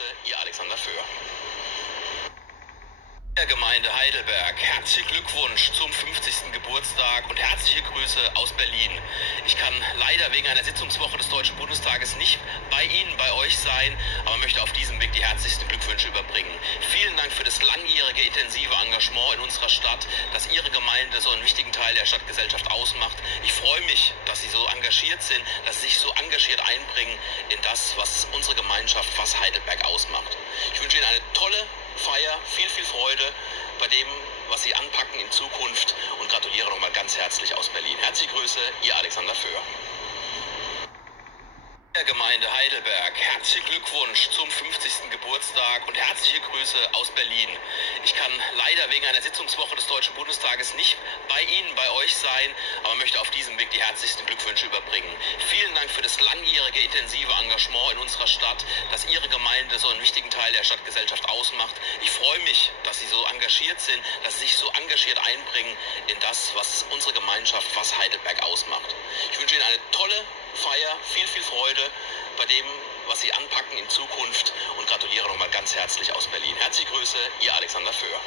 Grüße, Ihr Alexander Föhr. Der Gemeinde Heidelberg, herzlichen Glückwunsch zum 50. Geburtstag und herzliche Grüße aus Berlin. Ich kann leider wegen einer Sitzungswoche des Deutschen Bundestages nicht bei Ihnen, bei euch sein, aber möchte auf diesem Weg die herzlichsten Glückwünsche überbringen. Vielen Dank für das langjährige, intensive Engagement in unserer Stadt, dass Ihre Gemeinde so einen wichtigen Teil der Stadtgesellschaft ausmacht. Ich freue mich, dass Sie so engagiert sind, dass Sie sich so engagiert einbringen in das, was unsere Gemeinschaft, was Heidelberg ausmacht. Ich wünsche Ihnen eine tolle Feier, viel Freude bei dem, was Sie anpacken in Zukunft und gratuliere nochmal ganz herzlich aus Berlin. Herzliche Grüße, Ihr Alexander Föhr. Der Gemeinde Heidelberg, herzlichen Glückwunsch zum 50. Geburtstag und herzliche Grüße aus Berlin. Ich kann leider wegen einer Sitzungswoche des Deutschen Bundestages nicht bei Ihnen, bei euch sein, aber möchte auf diesem Weg die herzlichsten Glückwünsche überbringen. Vielen Dank für das langjährige, intensive Engagement in unserer Stadt, dass Ihre Gemeinde so einen wichtigen Teil der Stadtgesellschaft ausmacht. Ich freue mich, dass Sie so engagiert sind, dass Sie sich so engagiert einbringen in das, was unsere Gemeinschaft, was Heidelberg ausmacht. Ich wünsche Ihnen eine tolle Feier, viel Freude bei dem, was Sie anpacken in Zukunft und gratuliere nochmal ganz herzlich aus Berlin. Herzliche Grüße, Ihr Alexander Föhr.